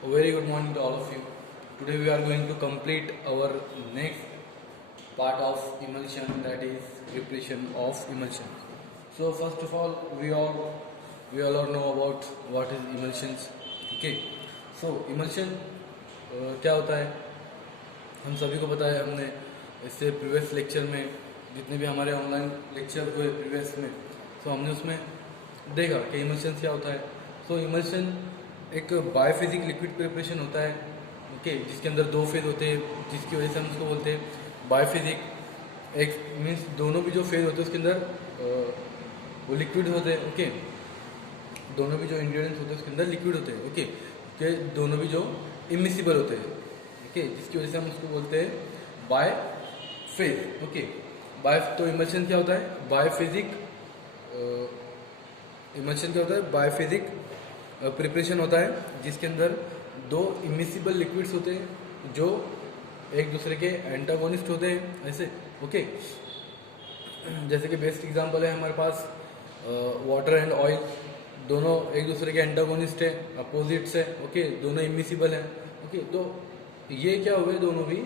A very good morning to all of you. Today we are going to complete our next part of emulsion, that is preparation of emulsion. So first of all, we all know about what is emulsions. Okay. So emulsion क्या होता है, हम सभी को पता है. हमने इससे प्रीवियस लेक्चर में जितने भी हमारे ऑनलाइन लेक्चर हुए प्रीवियस में, तो हमने उसमें देखा कि इमल्शन क्या होता है. तो इमल्शन एक बायोफिजिक लिक्विड प्रिपरेशन होता है. ओके, जिसके अंदर दो फेज होते हैं, जिसकी वजह से हम उसको बोलते हैं बायोफिजिक. एक मीन्स दोनों भी जो फेज होते हैं उसके अंदर वो लिक्विड होते हैं. ओके, दोनों भी जो इंग्रेडिएंट्स होते हैं उसके अंदर लिक्विड होते हैं. ओके, कि दोनों भी जो इमिसिबल होते हैं. ओके, जिसकी वजह से हम उसको बोलते हैं बाय फेज. ओके, बाय तो इमल्शन क्या होता है, बायोफिजिक. इमल्शन क्या होता है, बायोफिजिक प्रिपरेशन होता है जिसके अंदर दो इमिसिबल लिक्विड्स होते हैं जो एक दूसरे के एंटागोनिस्ट होते हैं. ऐसे ओके, जैसे कि बेस्ट एग्जांपल है हमारे पास वाटर एंड ऑयल. दोनों एक दूसरे के एंटागोनिस्ट है, अपोजिट्स है. ओके, दोनों इमिसिबल हैं. ओके, तो ये क्या हुए, दोनों भी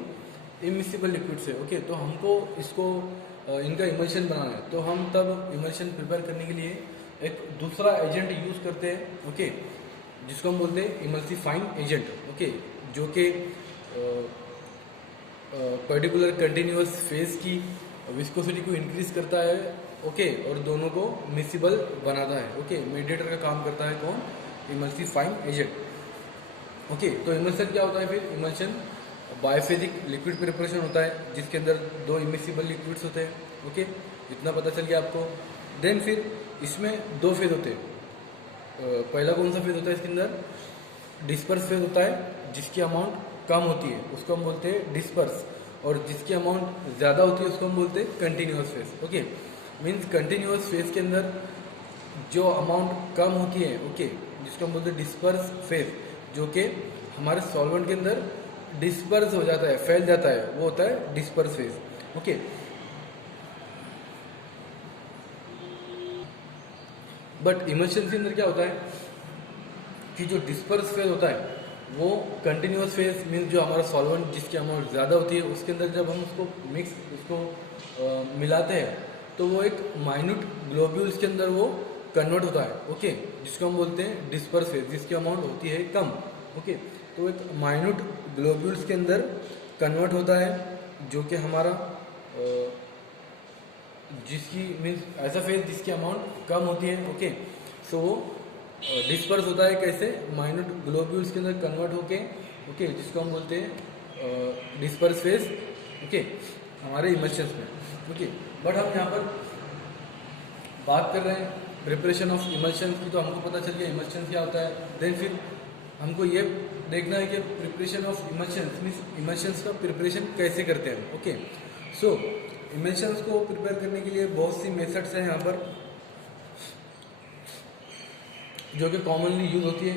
इमिसिबल लिक्विड्स है. ओके, तो हमको इसको इनका इमल्शन बनाना है, तो हम तब इमल्शन प्रिपेयर करने के लिए एक दूसरा एजेंट यूज करते हैं. ओके, जिसको हम बोलते हैं इमल्सिफाइंग एजेंट. ओके, जो कि पर्टिकुलर कंटिन्यूअस फेज की विस्कोसिटी को इंक्रीज करता है. ओके, और दोनों को मिसिबल बनाता है. ओके, मीडिएटर का काम करता है कौन, इमल्सिफाइंग एजेंट. ओके, तो इमल्शन क्या होता है फिर, इमल्शन बायोफिजिक लिक्विड प्रिपरेशन होता है जिसके अंदर दो इमिसिबल लिक्विड्स होते हैं. ओके, इतना पता चल गया आपको. देन फिर इसमें दो फेज होते हैं. पहला कौन सा फेज होता है इसके अंदर, डिस्पर्स फेज होता है. जिसकी अमाउंट कम होती है उसको हम बोलते हैं डिस्पर्स, और जिसकी अमाउंट ज़्यादा होती है उसको हम बोलते हैं continuous phase. Okay, means continuous phase के अंदर जो अमाउंट कम होती है, ओके, जिसको हम बोलते हैं डिस्पर्स फेज, जो कि हमारे सॉल्वेंट के अंदर डिस्पर्स हो जाता है, फैल जाता है, वो होता है disperse phase. Okay, but emulsion के अंदर क्या होता है कि जो डिस्पर्स फेज होता है वो कंटिन्यूअस फेज मीन्स जो हमारा सॉल्वेंट जिसकी अमाउंट ज़्यादा होती है उसके अंदर जब हम उसको मिक्स मिलाते हैं तो वो एक माइन्यूट ग्लोब्यूल्स के अंदर वो कन्वर्ट होता है. ओके, जिसको हम बोलते हैं डिस्पर्स फेज, जिसकी अमाउंट होती है कम. ओके, तो एक माइन्यूट ग्लोब्यूल्स के अंदर कन्वर्ट होता है जो कि हमारा जिसकी मीन्स ऐसा फेज जिसकी अमाउंट कम होती है. ओके, सो वो डिस्पर्स होता है कैसे, माइन्यूट ग्लोब्यूल्स के अंदर कन्वर्ट होके. ओके, जिसको हम बोलते हैं डिस्पर्स फेज. ओके, हमारे इमल्शंस में. ओके, बट हम यहाँ पर बात कर रहे हैं प्रिपरेशन ऑफ इमल्शंस की, तो हमको पता चल गया इमल्शन क्या होता है. देन फिर हमको ये देखना है कि preparation of emulsions means emulsions का प्रिपरेशन कैसे करते हैं. ओके, सो इमल्शंस को प्रिपेयर करने के लिए बहुत सी मेथड्स हैं यहाँ पर जो कि कॉमनली यूज होती है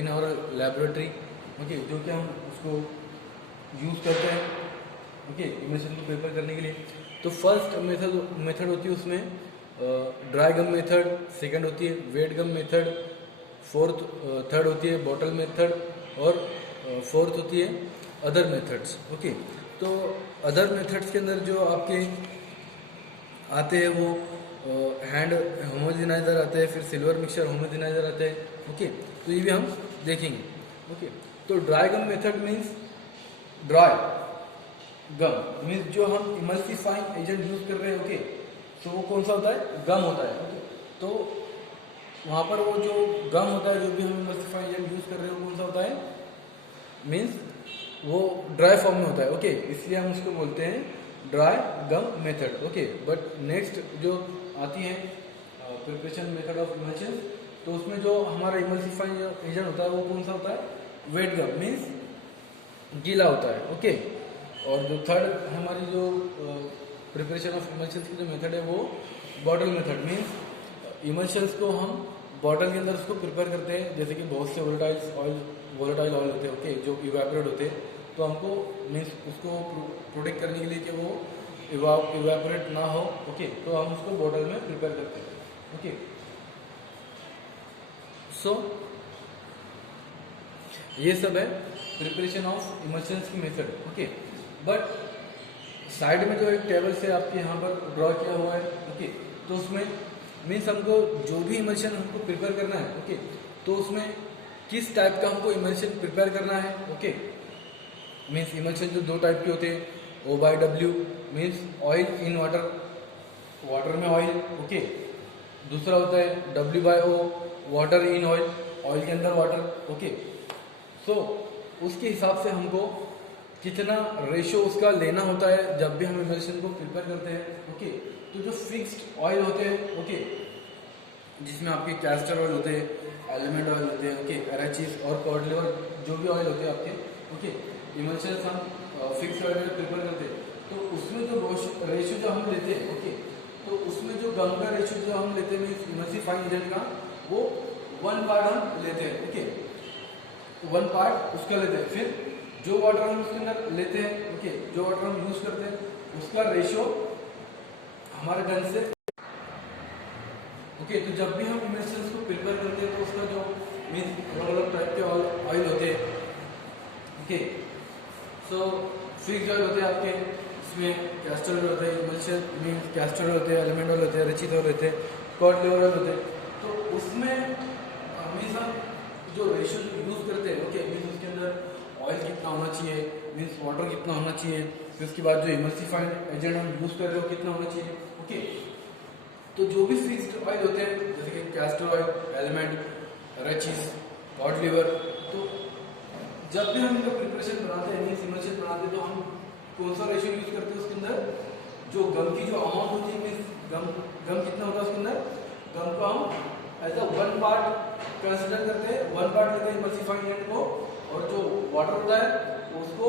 इन आवर लेबोरेटरी. ओके, जो कि हम उसको यूज करते हैं. ओके, इमल्शन को प्रिपेयर करने के लिए तो फर्स्ट मेथड होती है उसमें ड्राई गम मेथड, सेकंड होती है वेट गम मेथड, थर्ड होती है बॉटल मेथड, और फोर्थ होती है अदर मेथड्स. ओके, तो अदर मेथड्स के अंदर जो आपके आते हैं वो हैंड होमोजेनाइजर आते हैं, फिर सिल्वर मिक्सचर होमोजेनाइजर आते हैं. ओके, तो ये भी हम देखेंगे. ओके, तो dry gum method means dry gum means जो हम इमल्सिफाइंग एजेंट यूज कर रहे हैं. ओके, तो वो कौन सा होता है, गम होता है. ओके, तो वहाँ पर वो जो गम होता है, जो भी हम इमल्सिफाइंग एजेंट यूज कर रहे हैं वो कौन सा होता है, मीन्स वो ड्राई फॉर्म में होता है. ओके, इसलिए हम उसको बोलते हैं dry gum method. Okay, but next जो आती है प्रिपरेशन मेथड ऑफ इमल्शन, तो उसमें जो हमारा इमल्सिफाइंग एजेंट होता है वो कौन सा होता है, वेट गम मीन्स गीला होता है. ओके, और जो थर्ड हमारी जो प्रिपरेशन ऑफ इमल्शंस की जो मेथड है वो बॉटल मेथड मीन्स इमल्शंस को हम बॉटल के अंदर उसको प्रिपेयर करते हैं. जैसे कि बहुत से वोलेटाइल ऑयल होते हैं. ओके, जो इवेपोरेट होते हैं, तो हमको मीन्स उसको प्रोटेक्ट करने के लिए कि वो इवेपोरेट ना हो. ओके, तो हम उसको बॉटल में प्रिपेयर करते हैं. ओके, सो ये सब है प्रिपरेशन ऑफ इमल्शंस की मेथड। ओके, बट साइड में जो एक टेबल से आपके यहाँ पर ड्रॉ किया हुआ है, ओके, तो उसमें मीन्स हमको जो भी इमल्शन हमको प्रिपेयर करना है, ओके, तो उसमें किस टाइप का हमको इमल्शन प्रिपेयर करना है। ओके, मीन्स इमल्शन जो दो टाइप के होते हैं, O/W means oil in water, water में ऑयल, ओके, दूसरा होता है W/O water in oil, oil के अंदर वाटर। ओके, सो उसके हिसाब से हमको कितना रेशो उसका लेना होता है जब भी हम इमल्शन को प्रिपेयर करते हैं। ओके, तो जो फिक्स्ड ऑयल होते हैं, ओके, जिसमें आपके कैस्टर ऑयल होते हैं, एलिमेंट ऑयल होते हैं, ओके, एराचीज और कॉड लिवर, जो भी ऑयल होते हैं आपके, ओके, इमल्शन हम फिक्स ऑयल में प्रिपेयर करते हैं, तो उसमें जो रेशो जो हम लेते हैं, ओके, तो उसमें जो गम का रेशो जो हम लेते हैं इमल्सिफाइंग एजेंट का, वो 1 पार्ट हम लेते हैं। ओके, 1 पार्ट उसका लेते हैं, फिर जो वाटर हम उसके अंदर लेते हैं, ओके, जो वाटर हम यूज करते हैं, उसका रेशो हमारे गन से, ओके, तो जब भी हम इमल्शंस को प्रिपेयर करते हैं तो उसका जो मीन्स अलग अलग टाइप के ऑयल होते हैं। ओके, सो फिक्स्ड ऑयल होते हैं आपके, इसमें कैस्टर ऑयल होते हैं, इमल्शन मीन्स कैस्टर ऑयल होते हैं, एलिमेंट ऑयल होते हैं, रचित ऑयल होते हैं, कॉड लिवर ऑयल होते हैं। तो उसमें मीन्स हम जो रेशो यूज करते हैं, ओके, मीन्स उसके अंदर ऑयल कितना होना चाहिए, मीन्स वाटर कितना होना चाहिए, फिर उसके बाद जो इमल्सिफाइंग एजेंट हम यूज कर रहे हो कितना होना चाहिए। ओके, तो जो भी फिक्स्ड ऑयल होते हैं जैसे कि कैस्टर ऑयल, एलिमेंट, रचीज, कॉड लिवर, तो जब भी हम इनका प्रिपरेशन बनाते हैं, मीन्स इमल्शन बनाते हैं, तो हम कौन सा रेशियो यूज करते हैं उसके अंदर, जो गम की जो अमाउंट होती है, मीन्स गम कितना होता है उसके अंदर, गम को हम एज अ 1 पार्ट कंसिडर करते हैं, 1 पार्ट लेते हैं इमल्सिफाइंग एजेंट को, और जो वाटर होता है उसको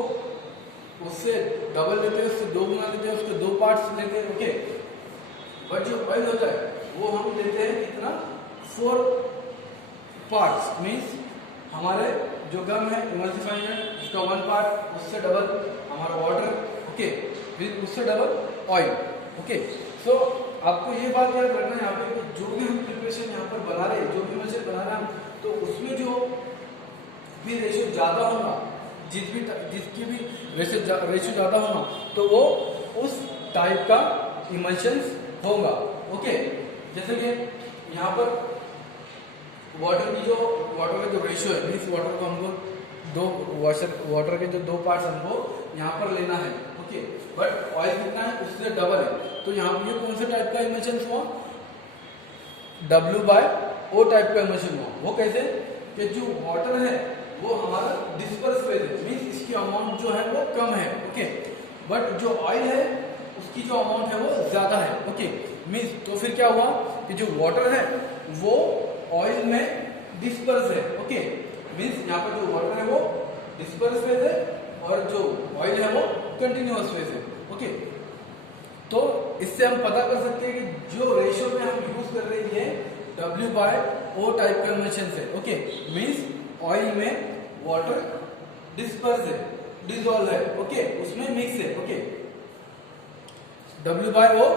उससे डबल लेते हैं, उससे 2 गुना लेते हैं, उसके 2 पार्ट्स लेते हैं। ओके, बट जो ऑयल होता है वो हम लेते हैं कितना, 4 पार्ट्स, मीन्स हमारे जो गम है इमल्सिफाइंग है उसका 1 पार्ट, उससे डबल हमारा वाटर, ओके, फिर उससे डबल ऑयल। ओके, सो आपको ये बात याद रखना है यहाँ पे, जो भी हम प्रिपरेशन यहाँ पर बना रहे हैं, जो भी इमल्शन बना रहे हैं, तो उसमें जो भी रेशियो ज्यादा होगा, जिसकी भी रेशियो ज्यादा होगा, तो वो उस टाइप का इमल्शन होगा। ओके, जैसे कि यहाँ पर वाटर का जो रेशियो है, मीन्स वाटर को हमको वाटर के जो 2 पार्ट्स हमको यहाँ पर लेना है। ओके, बट ऑयल कितना है उससे डबल है, तो यहाँ पर ये कौन से टाइप का इमल्शन हुआ, W/O टाइप का इमल्शन हुआ। वो कैसे कि जो वाटर है वो हमारा डिस्पर्स फेज है, मीन्स इसकी अमाउंट जो है वो कम है। ओके, बट जो ऑयल है उसकी जो अमाउंट है वो ज्यादा है। ओके, मीन्स तो फिर क्या हुआ कि जो वाटर है वो ऑयल में डिस्पर्स है। ओके, मीन्स यहाँ पर जो वाटर है वो डिस्पर्स फेज है और जो ऑयल है वो कंटिन्यूअस फेज है। ओके, तो इससे हम पता कर सकते हैं कि जो रेशियो में हम यूज कर रहे हैं W/O टाइप का इमल्शन है। ओके, मीन्स ऑयल में वाटर डिस्पर्स है, डिसॉल्व है, ओके, उसमें मिक्स है। Okay, W/O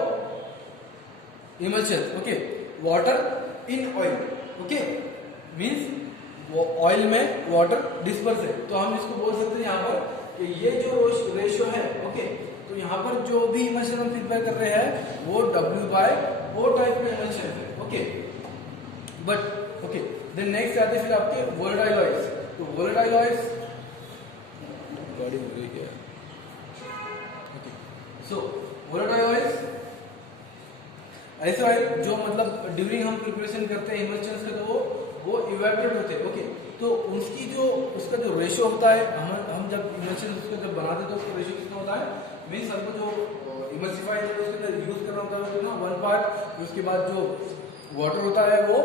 emulsion, okay, water in oil, okay, means oil में वाटर डिस्पर्स है, तो हम इसको बोल सकते हैं यहाँ पर कि ये जो रेशियो है, ओके, तो यहाँ पर जो भी इमल्शन हम प्रिपेयर कर रहे हैं वो W/O टाइप का इमल्शन है। Okay, but okay, then next आते हैं फिर आपके वोलेटाइल ऑयल्स। तो वोलेटाइल ऑयल्स गाड़ी हो रही है। ओके, सो वोलेटाइल ऑयल्स ऐसे ऑयल जो मतलब ड्यूरिंग हम प्रिपरेशन करते हैं इमल्शंस का, तो वो इवेपोरेट होते हैं। ओके, तो उसका जो रेशियो होता है, हम जब इमल्शन उसका जब बनाते हैं तो उसका रेशियो कितना होता है, मीन्स हमको जो इमल्सिफाई है उसके अंदर यूज करना होता है ना 1 पार्ट, उसके बाद जो वाटर होता है वो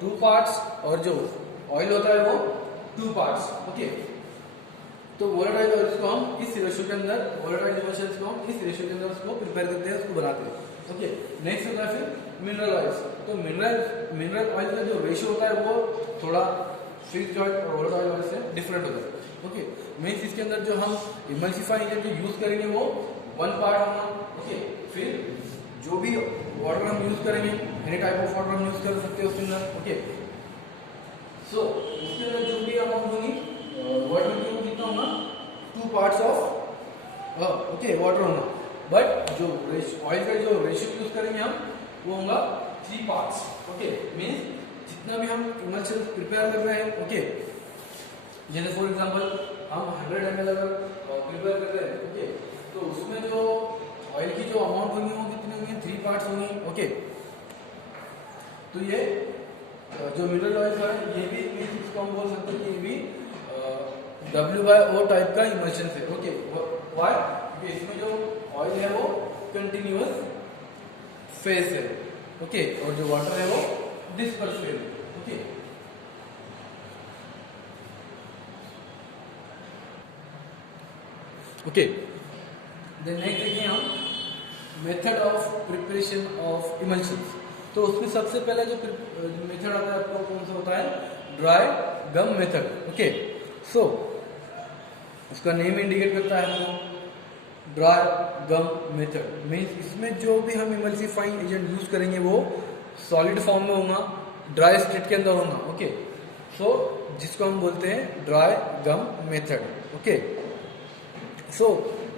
2 पार्ट्स और जो ऑयल होता है वो 2 पार्ट्स। ओके, तो वोलेटाइल ऑयल्स को हम इस रेशियो के अंदर, वोलेटाइल इमल्शंस को हम इस रेशियो के अंदर उसको प्रिपेयर करते हैं, उसको बनाते हैं। ओके, नेक्स्ट होता है फिर मिनरल ऑयल्स। तो मिनरल ऑयल का जो रेशियो होता है वो थोड़ा फिक्स्ड ऑयल और वोलेटाइल ऑयल से डिफरेंट होता है। ओके, मीन्स इसके अंदर जो हम इमल्सिफाइंग एजेंट जो यूज करेंगे वो 1 पार्ट होगा। ओके, फिर जो भी वाटर हम यूज करेंगे, एनी टाइप ऑफ वाटर हम यूज कर सकते हैं उसके अंदर। ओके, सो उसके अंदर जो भी अमाउंट होगी ओके वाटर होगा, बट जो ऑयल का जो रेशियो यूज करेंगे हम वो होगा 3 पार्ट्स। ओके, मीन्स जितना भी हम इमल्शन प्रिपेयर कर रहे हैं, ओके, जैसे फॉर एग्जांपल हम 100 ml अगर प्रिपेयर कर रहे हैं, ओके, तो उसमें जो ऑयल की जो अमाउंट होगी वो कितनी होगी, 3 पार्ट्स होंगी। ओके, तो ये जो मिनरल ऑयल है ये भी मीन्स इसको हम बोल सकते हैं कि ये भी W/O टाइप का इमल्शन है। ओके, व्हाई, क्योंकि इसमें जो ऑयल है वो कंटिन्यूअस फेज है। ओके, और जो वाटर है वो डिस्पर्स फेज है। ओके, ओके, देन नेक्स्ट देखिए हम method of preparation of emulsions. तो उसमें सबसे पहला जो मेथड आता है आपको कौन सा होता है, ड्राई गम मेथड। ओके, सो उसका नेम इंडिकेट करता है हमको ड्राई गम मेथड। मीन्स इसमें जो भी हम इमल्सिफाइंग एजेंट यूज करेंगे वो सॉलिड फॉर्म में होगा, ड्राई स्टेट के अंदर होगा। ओके, सो जिसको हम बोलते हैं ड्राई गम मेथड। ओके, सो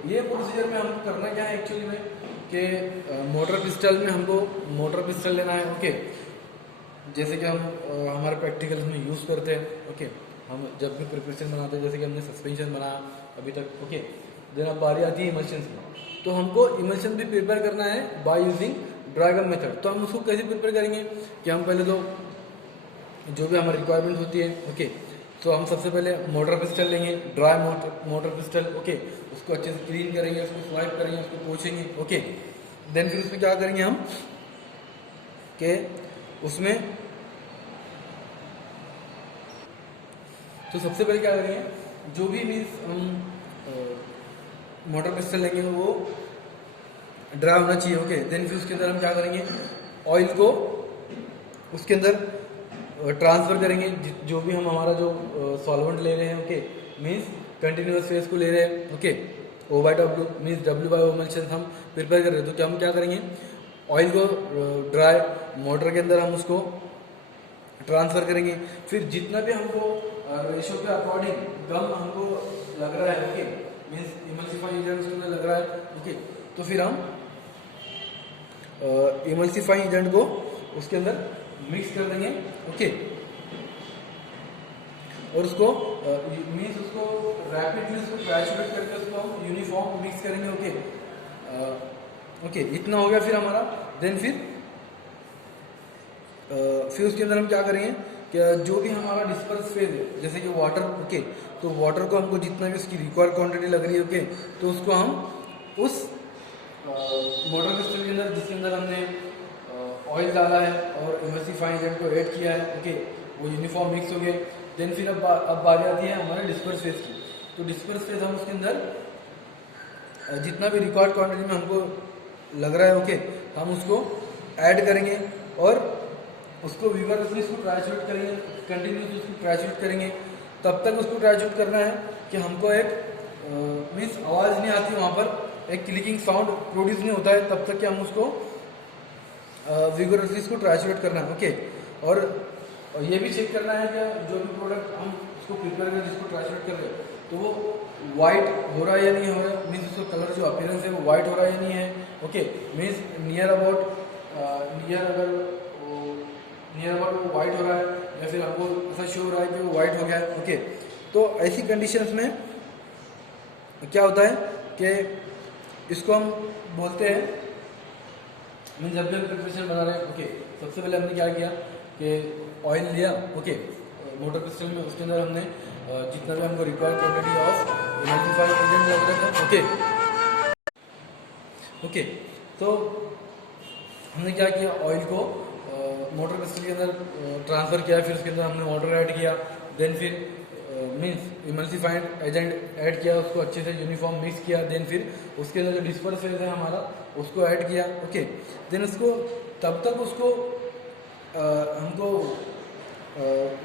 ये प्रोसीजर में हमको करना क्या है एक्चुअली में कि मोटर पिस्टल में हमको मोटर पिस्टल लेना है। ओके, जैसे कि हम हमारे प्रैक्टिकल्स में यूज़ करते हैं। ओके, हम जब भी प्रिपरेशन बनाते हैं, जैसे कि हमने सस्पेंशन बनाया अभी तक। ओके, देन अब बारी आती है इमल्शन की, तो हमको इमल्शन भी प्रिपेयर करना है by using dry gum method. तो हम उसको कैसे प्रिपेयर करेंगे कि हम पहले तो जो भी हमारी रिक्वायरमेंट होती है, ओके, तो हम सबसे पहले मोटर पिस्टल लेंगे, ड्राई मोटर पिस्टल। ओके, उसको अच्छे से क्लीन करेंगे, उसको स्वाइप करेंगे, उसको पोंछेंगे। ओके, देन फिर उसमें क्या करेंगे हम कि उसमें तो सबसे पहले क्या करेंगे, जो भी मीन्स हम मोटर पिस्टल लेंगे वो ड्राई होना चाहिए। ओके, देन फिर उसके अंदर हम क्या करेंगे, ऑयल को उसके अंदर ट्रांसफर करेंगे, जो भी हम हमारा जो सॉल्वेंट ले रहे हैं। ओके, मीन्स कंटिन्यूअस फेज को ले रहे हैं। Okay, O/W means W/O emulsion हम प्रिपेयर कर रहे हैं। तो क्या हम क्या करेंगे, ऑयल को ड्राई मोटर के अंदर हम उसको ट्रांसफर करेंगे। फिर जितना भी हमको रेशो के अकॉर्डिंग गम हमको लग रहा है, ओके, मीन्स इमल्सिफाइंग एजेंट उसके अंदर लग रहा है। ओके, तो फिर हम इमल्सिफाइंग एजेंट को उसके अंदर मिक्स कर देंगे। ओके, और उसको मीन्स उसको रैपिडली उसको ट्रांसलेट करके उसको हम यूनिफॉर्म मिक्स करेंगे। ओके, ओके, इतना हो गया फिर हमारा। देन फिर उसके अंदर हम क्या करेंगे कि जो भी हमारा डिस्पर्स फेज है, जैसे कि वाटर। ओके, तो वाटर को हमको जितना भी उसकी रिक्वायर्ड क्वांटिटी लग रही है, ओके, तो उसको हम उस मोटर पिस्टल के अंदर जिसके अंदर हमने ऑयल डाला है और इमल्सिफाइंग एजेंट को ऐड किया है, ओके, वो यूनिफॉर्म मिक्स हो गए। देन फिर अब बारी आती है हमारे डिस्पर्स फेज की। तो डिस्पर्स फेज हम उसके अंदर जितना भी रिक्वायर्ड क्वांटिटी में हमको लग रहा है, ओके, हम उसको ऐड करेंगे और उसको विगरसली उसको ट्रांसलेट करेंगे, कंटिन्यूसली उसको ट्रांसलेट करेंगे। तब तक उसको ट्रांसलेट करना है कि हमको एक मीन्स आवाज़ नहीं आती, वहाँ पर एक क्लिकिंग साउंड प्रोड्यूस नहीं होता है, तब तक कि हम उसको विगरसली इसको ट्रांसलेट करना है। ओके, और ये भी चेक करना है कि जो भी प्रोडक्ट हम उसको प्रिपेयर कर जिसको ट्रांसलेट कर रहे हैं तो वो वाइट हो रहा है या नहीं हो रहा है, मीन्स उसका कलर जो अपीयरेंस है वो वाइट हो रहा है या नहीं है। ओके, मीन्स नियर अबाउट वो वाइट हो रहा है या फिर हमको ऐसा शो हो रहा है कि वो वाइट हो गया है। ओके, तो ऐसी कंडीशंस में क्या होता है कि इसको हम बोलते हैं, मीन्स जब भी हम प्रिपरेशन बना रहे हैं। ओके, सबसे पहले हमने क्या किया कि ऑयल लिया। ओके, मोटर पिस्टल में उसके अंदर हमने जितना भी हमको required quantity of emulsifying agent लग रहा था। ओके, ओके, तो हमने क्या किया, ऑयल को मोटर पिस्टल के अंदर ट्रांसफ़र किया, फिर उसके अंदर हमने वाटर ऐड किया। देन फिर मीन्स इमल्सिफाइंग एजेंट ऐड किया, उसको अच्छे से यूनिफॉर्म मिक्स किया। देन फिर उसके अंदर जो डिस्पर्स फेज है हमारा उसको ऐड किया। ओके, देन उसको तब तक उसको हमको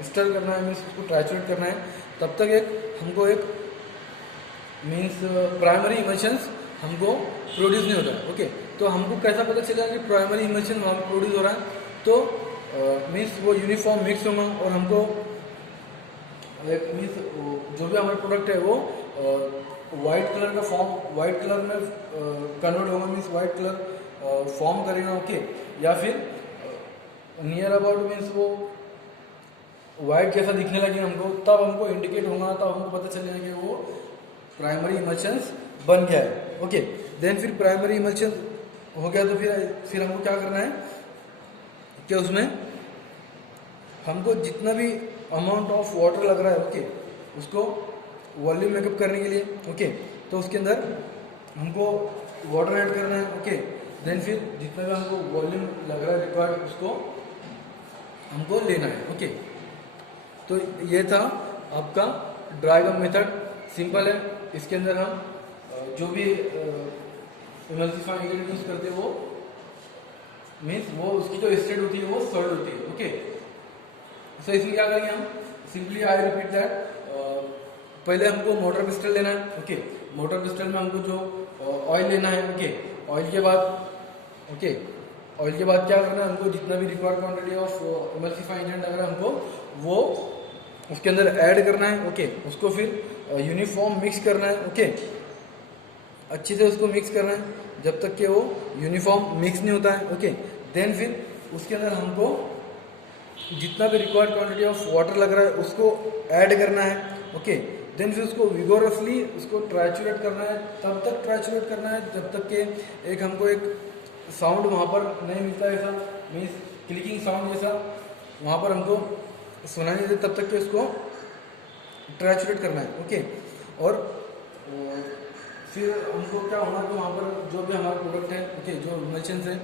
स्टर करना है, मीन्स उसको ट्रांसलेट करना है, तब तक हमको एक मीन्स प्राइमरी इमल्शंस हमको प्रोड्यूस नहीं होता है। ओके, तो हमको कैसा पता चला कि प्राइमरी इमल्शन वहाँ पर प्रोड्यूस हो रहा है, तो मीन्स वो यूनिफॉर्म मिक्स होगा और हमको एक मीन्स जो भी हमारा प्रोडक्ट है वो वाइट कलर का फॉर्म, वाइट कलर में कन्वर्ट होगा, मीन्स वाइट कलर फॉर्म करेगा, ओके। या फिर नियर अबाउट मीन्स वो वाइट जैसा दिखने लगे हमको, तब हमको इंडिकेट होगा, तब हमको पता चलेगा कि वो प्राइमरी इमल्शंस बन गया है, ओके। देन फिर प्राइमरी इमल्शन हो गया तो फिर हमको क्या करना है कि उसमें हमको जितना भी अमाउंट ऑफ वाटर लग रहा है, ओके, उसको वॉल्यूम मेकअप करने के लिए, ओके, तो उसके अंदर हमको वाटर ऐड करना है, ओके। देन फिर जितना भी हमको वॉल्यूम लग रहा है रिक्वायर्ड, उसको हमको लेना है, ओके। तो ये था आपका ड्राई गम मेथड, सिंपल है। इसके अंदर हम जो भी इमल्सिफाइंग एजेंट यूज करते हैं वो मीन्स वो उसकी जो स्टेट होती है वो सॉल्ट होती है, ओके। सो इसमें क्या करेंगे हम, सिंपली आई रिपीट दैट, पहले हमको मोटर पिस्टल लेना है, ओके। मोटर पिस्टल में हमको जो ऑयल लेना है, ओके। ऑयल के बाद, ओके, ऑयल के बाद क्या करना है, हमको जितना भी required quantity of emulsifying agent अगर हमको वो उसके अंदर ऐड करना है, ओके। उसको फिर यूनिफॉर्म मिक्स करना है, ओके। अच्छे से उसको मिक्स करना है जब तक कि वो यूनिफॉर्म मिक्स नहीं होता है, ओके। देन फिर उसके अंदर हमको जितना भी रिक्वायर्ड क्वांटिटी ऑफ वाटर लग रहा है उसको ऐड करना है, ओके। देन फिर उसको विगोरसली उसको ट्राचुरेट करना है, तब तक ट्राचुरेट करना है जब तक कि एक हमको एक साउंड वहाँ पर नहीं मिलता है, ऐसा मीन्स क्लिकिंग साउंड जैसा वहाँ पर हमको सुनाई नहीं देता, तब तक कि उसको ट्राचुरेट करना है, ओके। और फिर हमको क्या होना कि वहाँ पर जो भी हमारा प्रोडक्ट है, ओके, जो इमल्शंस है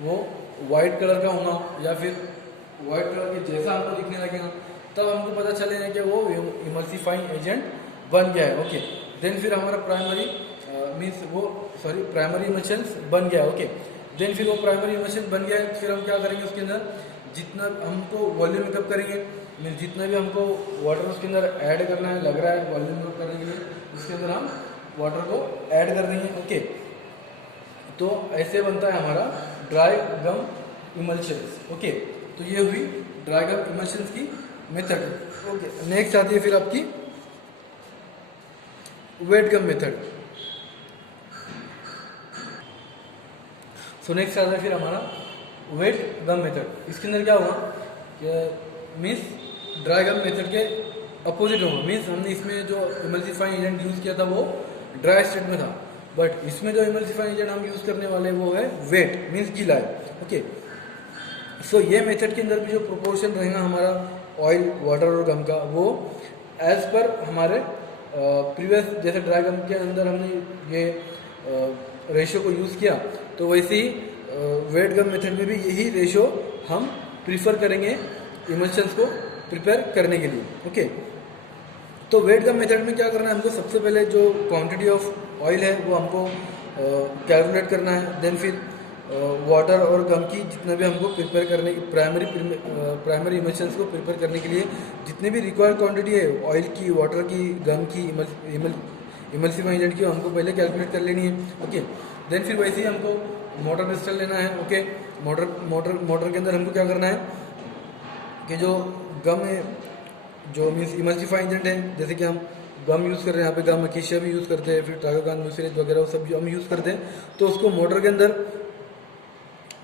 वो वाइट कलर का होना या फिर वाइट कलर के जैसा हमको दिखने लगेगा, तब हमको पता चलेगा कि वो इमल्सिफाइंग एजेंट बन गया है, ओके। देन फिर हमारा प्राइमरी मीन्स वो प्राइमरी इमल्शंस बन गया है, ओके। देन फिर वो प्राइमरी इमल्शन बन गया है, फिर हम क्या करेंगे उसके अंदर जितना हमको वॉल्यूम मेकअप करेंगे, मीन्स जितना भी हमको वाटर उसके अंदर ऐड करना है लग रहा है वॉल्यूम मेकअप करने के लिए, उसके अंदर हम वाटर को ऐड कर देंगे, ओके। तो ऐसे बनता है हमारा ड्राई गम इमल्शंस, ओके। तो ये हुई ड्राई गम इमल्शंस की मेथड, ओके। नेक्स्ट आती है फिर आपकी wet gum method. So next आता है फिर हमारा वेट गम मेथड। इसके अंदर क्या हुआ कि मीन्स ड्राई गम मेथड के अपोजिट होगा, मीन्स हमने इसमें जो इमल्सिफाइंग एजेंट यूज़ किया था वो ड्राई स्टेट में था, बट इसमें जो इमल्सिफाइंग एजेंट हम यूज़ करने वाले वो है वेट, मीन्स गीला है, ओके। सो ये मेथड के अंदर भी जो प्रोपोर्शन रहेगा हमारा ऑयल, वाटर और गम का, वो एज पर हमारे प्रीवियस जैसे ड्राई गम के अंदर हमने ये रेशो को यूज़ किया, तो वैसे ही वेट गम मेथड में भी यही रेशो हम प्रीफर करेंगे इमल्शंस को प्रिपेयर करने के लिए, ओके। तो वेट गम मेथड में क्या करना है, हमको सबसे पहले जो क्वांटिटी ऑफ ऑयल है वो हमको कैलकुलेट करना है। देन फिर वाटर और गम की जितना भी हमको प्रिपेयर करने की प्राइमरी इमल्शंस को प्रिपेयर करने के लिए जितनी भी रिक्वायर्ड क्वांटिटी है ऑयल की, वाटर की, गम की, इमल्सिफाइंग एजेंट की, हमको पहले कैलकुलेट कर लेनी है, ओके। देन फिर वैसे ही हमको मोटर पिस्टल लेना है, ओके। मोटर के अंदर हमको क्या करना है कि जो गम है, जो मीन्स इमल्सिफाइंग एजेंट है, जैसे कि हम गम यूज़ कर रहे हैं, यहाँ पे गम अकेशिया भी यूज़ करते हैं, फिर ट्राइगोकान म्यूसिलेज वगैरह वो सब हम यूज़ करते हैं, तो उसको मोटर के अंदर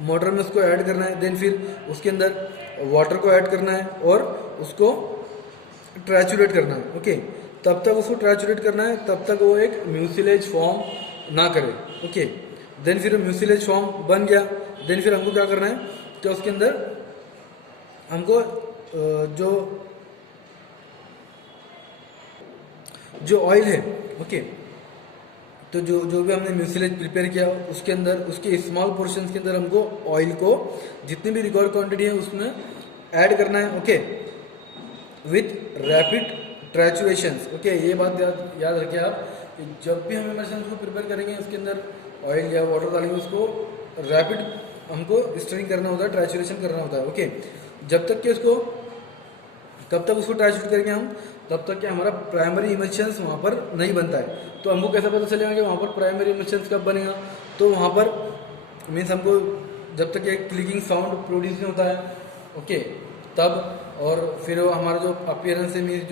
मोटर में उसको ऐड करना है। देन फिर उसके अंदर वाटर को ऐड करना है और उसको ट्रैचुरेट करना है, ओके। तब तक उसको ट्रैचुरेट करना है तब तक वो एक म्यूसिलेज फॉर्म ना करे, ओके। देन फिर म्यूसिलेज फॉर्म बन गया, देन फिर हमको क्या करना है कि उसके अंदर हमको जो ऑयल है, ओके, तो जो भी हमने म्यूसिलेज प्रिपेयर किया उसके अंदर उसके स्मॉल पोर्शंस के अंदर हमको ऑयल को जितनी भी रिक्वायर्ड क्वांटिटी है उसमें ऐड करना है, ओके, विथ रैपिड ट्रैचुरेशंस, ओके। ये बात याद रखिए आप कि जब भी हम इमल्शन को प्रिपेयर करेंगे उसके अंदर ऑयल या वाटर डालेंगे उसको रैपिड हमको स्टरिंग करना होता है, ट्रैचुरेशन करना होता है, ओके। जब तक कि उसको कब तक उसको ट्रैचुरेट करेंगे हम, तब तक कि हमारा प्राइमरी इमल्शंस वहाँ पर नहीं बनता है। तो हमको कैसा पता चलेगा कि वहाँ पर प्राइमरी इमल्शंस कब बनेगा, तो वहाँ पर मीन्स हमको जब तक एक क्लिकिंग साउंड प्रोड्यूस नहीं होता है, ओके, तब और फिर वो हमारा जो अपीयरेंस है मीन्स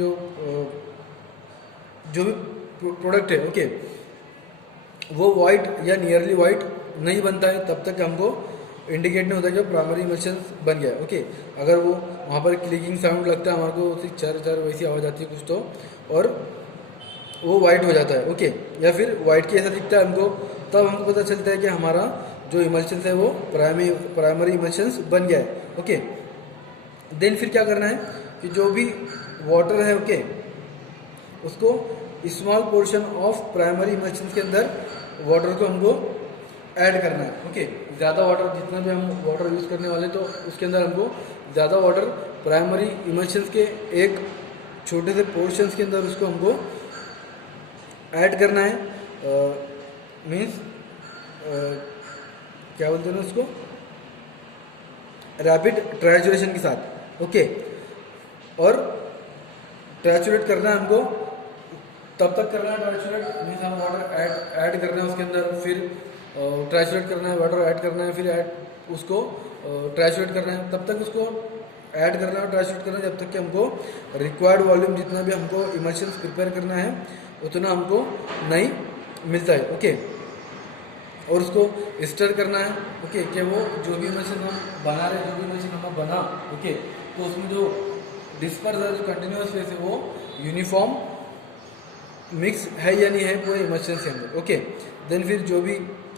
जो भी प्रोडक्ट है ओके वो वाइट या नियरली वाइट नहीं बनता है, तब तक हमको इंडिकेट नहीं होता कि प्राइमरी इमल्शन बन गया ओके। अगर वो वहाँ पर क्लिकिंग साउंड लगता है हमारे को, चर चर वैसी आवाज़ आती है कुछ तो, और वो वाइट हो जाता है ओके, या फिर वाइट के ऐसा दिखता है हमको, तब हमको पता चलता है कि हमारा जो इमल्शंस है वो प्राइमरी इमल्शंस बन गया है ओके। देन फिर क्या करना है कि जो भी वाटर है ओके उसको small portion of primary emulsions के अंदर वाटर को हमको ऐड करना है ओके। ज़्यादा वाटर, जितना भी हम वाटर यूज़ करने वाले तो उसके अंदर हमको ज़्यादा वाटर प्राइमरी इमल्शंस के एक छोटे से पोर्शंस के अंदर उसको हमको ऐड करना है। मीन्स क्या बोलते हैं उसको, रैपिड ट्रांसलेशन के साथ ओके। और ट्रांसलेट करना है हमको, तब तक करना है ट्रांसलेट मीन्स हम वाटर ऐड करना है उसके अंदर, फिर ट्रांसलेट करना है, वाटर ऐड करना है, फिर उसको ट्रांसलेट करना है, तब तक उसको ऐड करना है, ट्रांसलेट करना है, जब तक कि हमको रिक्वायर्ड वॉल्यूम जितना भी हमको इमल्शंस प्रिपेयर करना है उतना हमको नहीं मिलता है ओके। और उसको स्टर करना है ओके कि वो जो भी इमल्शन हम बना रहे हैं, जो भी इमल्शन हम बना ओके, तो उसमें जो डिस्पर्स है, जो कंटिन्यूस फेस है, वो यूनिफॉर्म मिक्स है या नहीं है पूरे इमल्शन के अंदर ओके। देन फिर जो भी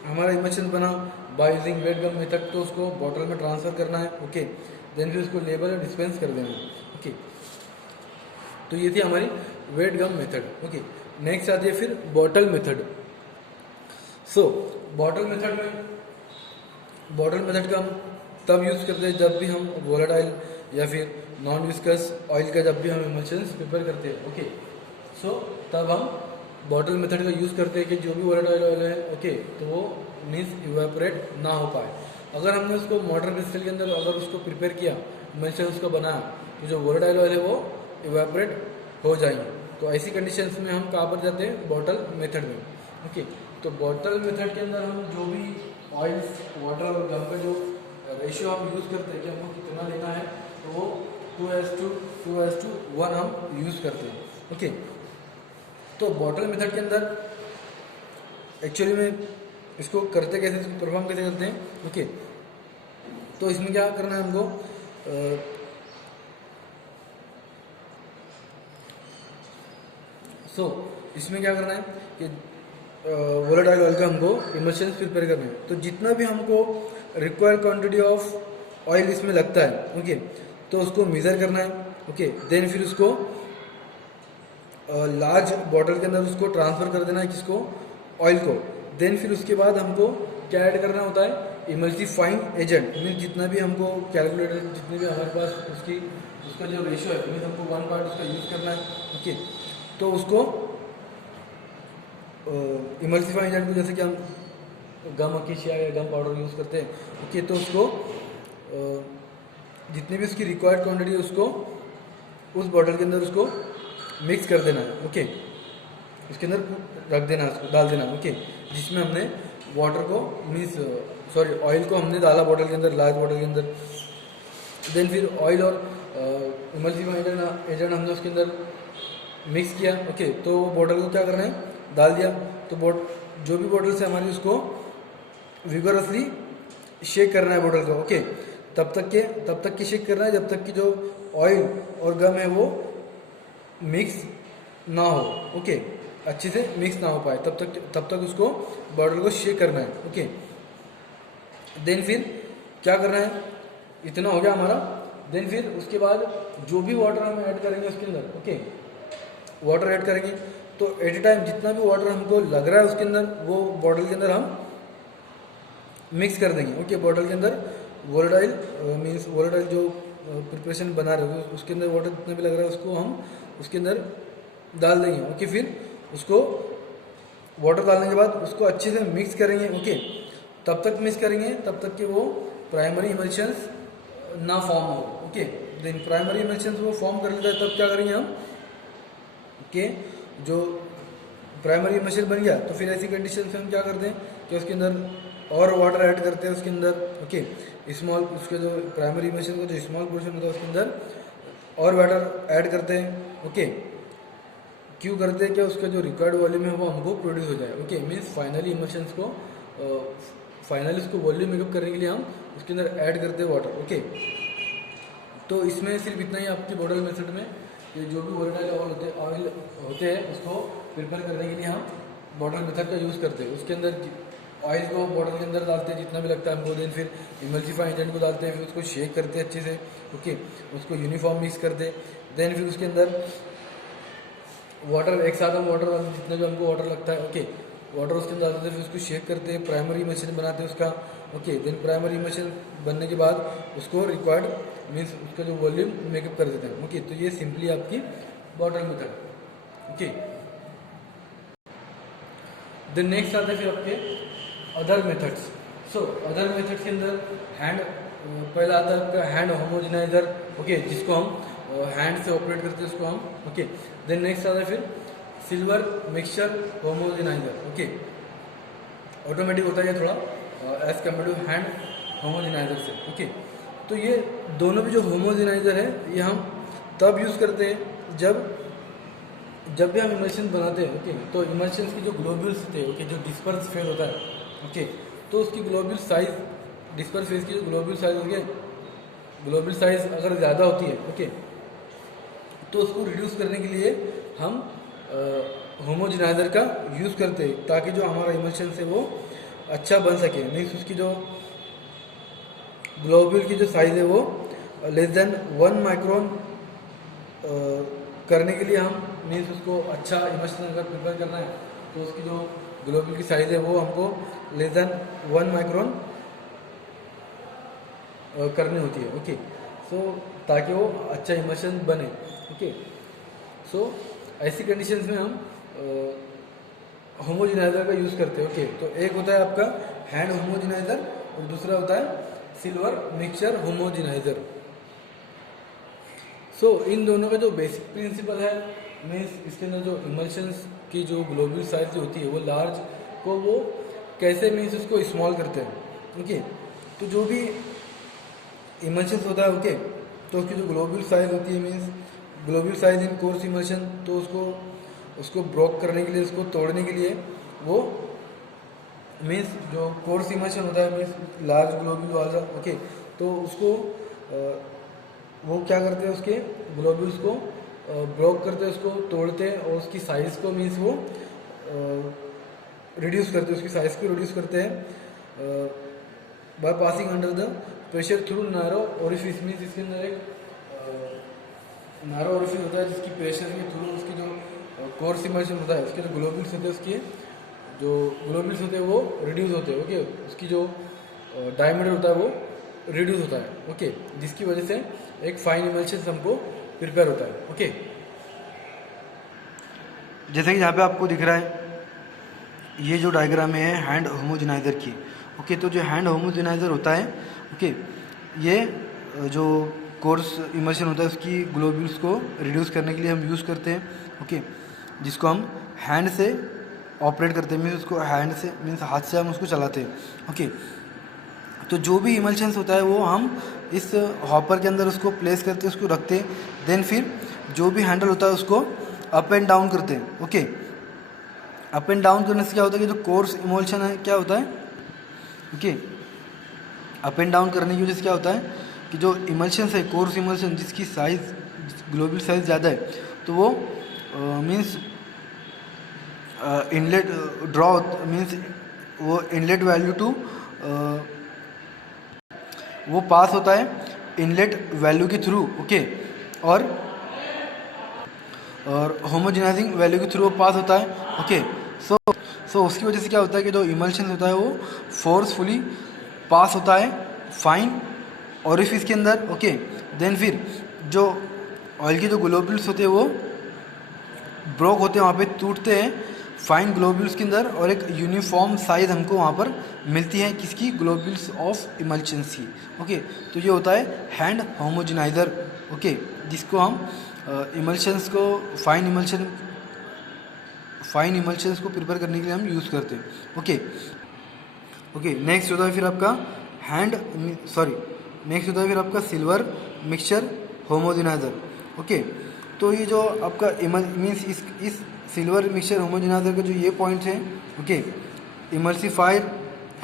हमारा इमल्शन बना by using wet gum method, तो उसको बॉटल में ट्रांसफर करना है ओके। देन फिर उसको लेबल और डिस्पेंस कर देना है ओके। तो ये थी हमारी wet gum method okay. Next आती है फिर bottle method. So bottle method का हम तब यूज़ करते हैं जब भी हम वोलेटाइल या फिर नॉन विस्कस ऑयल का जब भी हम इमल्शंस प्रिपेयर करते हैं ओके। सो तब हम बॉटल मेथड का यूज़ करते हैं कि जो भी वोलेटाइल ऑयल है ओके तो वो मीन्स इवेपोरेट ना हो पाए। अगर हमने उसको मॉर्टर क्रिस्टल के अंदर अगर उसको प्रिपेयर किया, इमल्शन उसको बनाया, तो जो वोलेटाइल ऑयल है वो इवेपोरेट हो जाएंगे। तो ऐसी कंडीशंस में हम कहाँ पर जाते हैं, बॉटल मेथड में ओके। तो बॉटल मेथड के अंदर हम जो भी ऑयल वाटर और गम का जो रेशियो हम यूज़ करते हैं कि हमको कितना लेना है, तो वो 2:1 हम यूज़ करते हैं ओके। तो बॉटल मेथड के अंदर एक्चुअली में इसको करते कैसे, इसको परफॉर्म कैसे करते हैं ओके। तो इसमें क्या करना है हमको, इसमें क्या करना है कि वोलेटाइल ऑयल का हमको इमल्शन प्रिपेयर करना है। तो जितना भी हमको रिक्वायर्ड क्वांटिटी ऑफ ऑयल इसमें लगता है ओके, तो उसको मेज़र करना है ओके। देन फिर उसको लार्ज बॉटल के अंदर उसको ट्रांसफ़र कर देना है, किसको, ऑयल को। देन फिर उसके बाद हमको क्या ऐड करना होता है, इमल्सीफाइंग एजेंट। मीन्स जितना भी हमको कैलकुलेटर, जितने भी हमारे पास उसका जो रेशियो है, मीन्स हमको 1 पार्ट उसका यूज़ करना है ओके। तो उसको इमल्सीफाइंग एजेंट को, जैसे कि हम गम अकेशिया या गम पाउडर यूज़ करते हैं ओके, तो उसको जितनी भी उसकी रिक्वायर्ड क्वांटिटी है उसको उस बॉटल के अंदर उसको मिक्स कर देना है ओके। उसके अंदर रख देना, उसको डाल देना ओके, जिसमें हमने वाटर को ऑयल को हमने डाला बॉटल के अंदर, लार्ज बॉटल के अंदर। देन फिर ऑयल और इमल्सीफाइंग एजेंट हमने उसके अंदर मिक्स किया ओके। तो बॉटल को क्या करना है, डाल दिया। तो जो भी बॉटल से हमारी, उसको विगोरसली शेक करना है बॉटल को ओके। तब तक के शेक करना है जब तक कि जो ऑयल और गम है वो मिक्स ना हो ओके, अच्छे से मिक्स ना हो पाए, तब तक उसको बॉटल को शेक करना है ओके। देन फिर क्या करना है, इतना हो गया हमारा। देन फिर उसके बाद जो भी वाटर हम ऐड करेंगे उसके अंदर ओके, वाटर ऐड करेंगे तो एट ए टाइम जितना भी वाटर हमको लग रहा है उसके अंदर, वो बॉटल के अंदर हम मिक्स कर देंगे ओके। बॉटल के अंदर वोलेटाइल जो प्रिपरेशन बना रहे हो उसके अंदर वाटर जितना भी लग रहा है उसको हम उसके अंदर डाल देंगे ओके। फिर उसको वाटर डालने के बाद उसको अच्छे से मिक्स करेंगे ओके। तब तक मिक्स करेंगे तब तक कि वो प्राइमरी इमल्शंस ना फॉर्म हो ओके। देन प्राइमरी इमल्शंस वो फॉर्म कर लेता है, तब क्या करेंगे हम कि जो प्राइमरी इमल्शन बन गया, तो फिर ऐसी कंडीशन से हम क्या करते हैं कि उसके अंदर और वाटर ऐड करते हैं उसके अंदर ओके। उसके जो प्राइमरी इमल्शन का जो स्मॉल पोर्शन होता है उसके अंदर और वाटर ऐड करते हैं। ओके, क्यों करते हैं? क्या उसका जो रिक्वायर्ड वॉल्यूम है वो हमको प्रोड्यूस हो जाए। ओके, मीन्स फाइनली इमल्शंस को फाइनली उसको वॉल्यूम मेकअप करने के लिए हम उसके अंदर ऐड करते हैं वाटर। ओके, तो इसमें सिर्फ इतना ही आपकी बॉटल मेथड में ये जो भी वोलेटाइल ऑयल होते हैं उसको प्रिपेयर करने के लिए हम बॉटल मेथड का यूज़ करते हैं। उसके अंदर ऑयल को बॉटल के अंदर डालते हैं जितना भी लगता है हमको, देन फिर इमल्सिफाई एजेंट को डालते हैं, फिर उसको शेक करते हैं अच्छे से। ओके, उसको यूनिफॉर्म मिक्स करते हैं, देन फिर उसके अंदर वाटर एक साथ हम वाटर जितना भी हमको वाटर लगता है, ओके, वाटर उसके अंदर डालते हैं, फिर उसको शेक करते हैं, प्राइमरी इमल्शन बनाते हैं उसका। ओके, देन प्राइमरी इमल्शन बनने के बाद उसको रिक्वायर्ड मीन्स उसका जो वॉल्यूम मेकअप कर देते हैं। ओके, तो ये सिंपली आपकी bottle method. Okay, then next आते हैं फिर आपके other methods. So other methods के अंदर हैंड पहला आता है आपका हैंड होमोजेनाइजर। ओके, जिसको हम हैंड से ऑपरेट करते हैं उसको हम। ओके, देन नेक्स्ट आता है फिर silver mixture homogeniser. Okay, automatic होता है ये थोड़ा as compare to hand homogeniser से। ओके, तो ये दोनों भी जो होमोजेनाइजर है ये हम तब यूज़ करते हैं जब भी हम इमल्शन बनाते हैं। ओके, तो इमल्शन की जो ग्लोब्यूल्स होते हैं, ओके, जो डिस्पर्स फेज होता है, ओके, तो उसकी ग्लोब्यूल साइज, डिस्पर्स फेज की जो ग्लोब्यूल साइज होगी, ग्लोब्यूल साइज अगर ज़्यादा होती है, ओके, तो उसको रिड्यूस करने के लिए हम होमोजेनाइजर का यूज़ करते हैं ताकि जो हमारा इमल्शन है वो अच्छा बन सके। मीन्स उसकी जो ग्लोब्यूल की जो साइज़ है वो लेस देन 1 माइक्रोन करने के लिए हम मीन्स उसको अच्छा इमल्शन अगर प्रिपेयर करना है तो उसकी जो ग्लोब्यूल की साइज़ है वो हमको लेस देन 1 माइक्रोन करनी होती है। ओके, सो ताकि वो अच्छा इमल्शन बने। ओके, सो ऐसी कंडीशंस में हम होमोजेनाइजर का यूज़ करते हैं। ओके, तो एक होता है आपका हैंड होमोजेनाइजर और दूसरा होता है सिल्वर मिक्सचर होमोजेनाइजर। सो इन दोनों का जो बेसिक प्रिंसिपल है मीन्स इसके अंदर जो इमल्शंस की जो ग्लोबल साइज जो होती है वो लार्ज को वो कैसे मीन्स उसको स्मॉल करते हैं। ओके, तो जो भी इमल्शंस होता है, ओके, तो उसकी जो ग्लोबल साइज होती है means global size in course emulsion, तो उसको ब्रोक करने के लिए, उसको तोड़ने के लिए वो मीन्स जो कोर्स इमल्शन होता है मीन्स लार्ज ग्लोबल वाला, ओके, तो उसको वो क्या करते हैं, उसके ग्लोबल्स को ब्रोक करते हैं, उसको तोड़ते हैं और उसकी साइज़ को मीन्स वो रिड्यूस करते हैं, उसकी साइज़ को रिड्यूस करते हैं by passing under the pressure through narrow orifice. Means इसके अंदर एक नैरो ओरिफिस होता है जिसकी प्रेशर के थ्रू उसकी जो कोर्स इमल्शन होता है उसके जो ग्लोबल्स होते हैं, उसके जो ग्लोबल्स होते हैं वो रिड्यूस होते हैं। ओके, उसकी जो डायमीटर होता है वो रिड्यूस होता है। ओके, जिसकी वजह से एक फाइन इमल्शन हमको प्रिपेयर होता है। ओके, जैसे कि यहाँ पे आपको दिख रहा है ये जो डायग्राम है हैंड होमोजेनाइजर की। ओके, तो जो हैंड होमोजेनाइजर होता है, ओके, ये जो कोर्स इमल्शन होता है उसकी ग्लोब्यूल्स को रिड्यूस करने के लिए हम यूज़ करते हैं। ओके, जिसको हम हैंड से ऑपरेट करते हैं, मीन्स उसको हैंड से मीन्स हाथ से हम उसको चलाते हैं। ओके, तो जो भी इमल्शंस होता है वो हम इस हॉपर के अंदर उसको प्लेस करते हैं, उसको रखते हैं, देन फिर जो भी हैंडल होता है उसको अप एंड डाउन करते हैं। ओके, अप एंड डाउन करने से क्या होता है कि जो कोर्स इमल्शन है क्या होता है, ओके, अप एंड डाउन करने की वजह से क्या होता है कि जो इमल्शंस है कोर्स इमल्शन जिसकी साइज ग्लोबल साइज ज़्यादा है तो वो मीन्स इनलेट ड्रॉ मीन्स वो इनलेट वैल्यू टू वो पास होता है इनलेट वैल्यू के थ्रू। ओके, और होमोजेनाइजिंग वैल्यू के थ्रू वो पास होता है। ओके, सो उसकी वजह से क्या होता है कि जो इमल्शन होता है वो फोर्सफुली पास होता है फाइन ओरिफिस के अंदर। ओके, देन फिर जो ऑयल के जो ग्लोब्यूल्स होते हैं वो ब्रोक होते हैं, वहाँ पे टूटते हैं फाइन ग्लोब्यूल्स के अंदर और एक यूनिफॉर्म साइज हमको वहाँ पर मिलती है किसकी, ग्लोब्यूल्स ऑफ इमल्शंस की। ओके, तो ये होता है हैंड होमोजेनाइजर। ओके, जिसको हम इमल्शंस को फाइन इमल्शंस को प्रिपेयर करने के लिए हम यूज़ करते हैं। ओके, नेक्स्ट होता है फिर आपका नेक्स्ट होता है फिर आपका सिल्वर मिक्सचर होमोजेनाइजर। ओके। तो ये जो आपका मीन्स इस सिल्वर मिक्सचर होमोजेनाइजर का जो ये पॉइंट है, ओके, इमल्सिफायर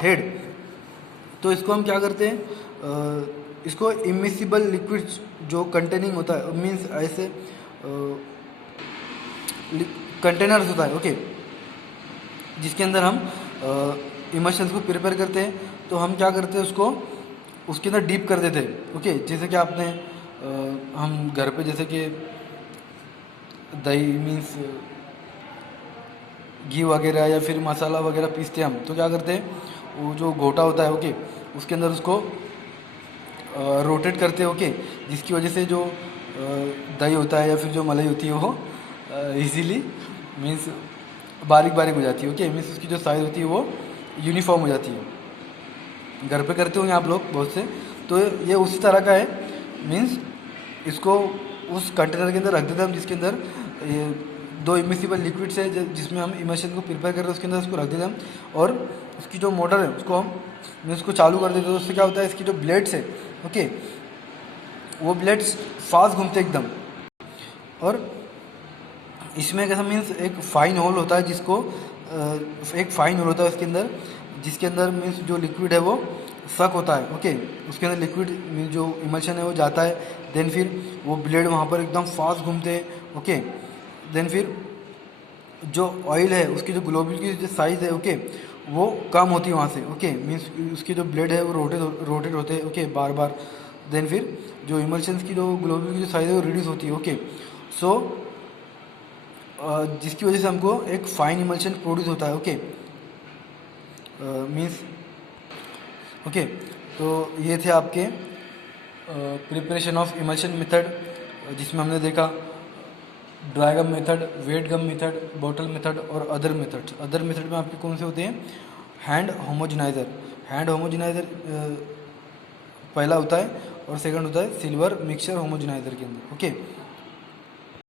हेड, तो इसको हम क्या करते हैं, इसको इमिसिबल लिक्विड जो कंटेनिंग होता है, मीन्स ऐसे कंटेनर्स होता है, ओके, जिसके अंदर हम इमल्शंस को प्रिपेयर करते हैं, तो हम क्या करते हैं, उसको उसके अंदर डीप कर देते हैं, ओके। जैसे कि आपने हम घर पे जैसे कि दही मीन्स घी वगैरह या फिर मसाला वगैरह पीसते हैं हम, तो क्या करते हैं, वो जो घोटा होता है, ओके, उसके अंदर उसको रोटेट करते हैं, ओके, जिसकी वजह से जो दही होता है या फिर जो मलाई होती है वो इजीली मीन्स बारीक बारीक हो जाती है, ओके, मीन्स उसकी जो साइज़ होती है वो यूनिफॉर्म हो जाती है। घर पे करते होंगे आप लोग बहुत से, तो ये उसी तरह का है, मीन्स इसको उस कंटेनर के अंदर रख देते हैं हम, जिसके अंदर ये 2 इमिसिबल लिक्विड्स है जिसमें हम इमल्शन को प्रिपेयर कर रहे हैं, उसके अंदर उसको रख देते हैं हम, और उसकी जो मोटर है उसको हम उसको चालू कर देते हैं। तो उससे क्या होता है, इसकी जो ब्लेड्स है, ओके, वो ब्लेड्स फास्ट घूमते एकदम, और इसमें कैसा मीन्स एक फाइन होल होता है, जिसको एक फाइन होल होता है उसके अंदर, जिसके अंदर मीन्स जो लिक्विड है वो सक होता है, ओके, उसके अंदर लिक्विड जो इमल्शन है वो जाता है, देन फिर वो ब्लेड वहाँ पर एकदम फास्ट घूमते हैं, ओके, देन फिर जो ऑयल है उसकी जो ग्लोबुल की जो साइज़ है, ओके, वो कम होती है वहाँ से, ओके, मीन्स उसकी जो ब्लेड है वो रोटेट होते हैं, ओके, बार बार, देन फिर जो इमल्शंस की जो ग्लोबुल की जो साइज़ है वो रिड्यूस होती है, ओके। सो जिसकी वजह से हमको एक फाइन इमल्शन प्रोड्यूस होता है, ओके, मीन्स, ओके। तो ये थे आपके प्रिपरेशन ऑफ इमल्शन मेथड, जिसमें हमने देखा dry gum method, wet gum method, bottle method और अदर मेथड्स। अदर मेथड में आपके कौन से होते हैं, हैंड होमोजेनाइज़र। हैंड होमोजेनाइज़र पहला होता है, और सेकंड होता है सिल्वर मिक्सचर होमोजेनाइज़र के अंदर, ओके।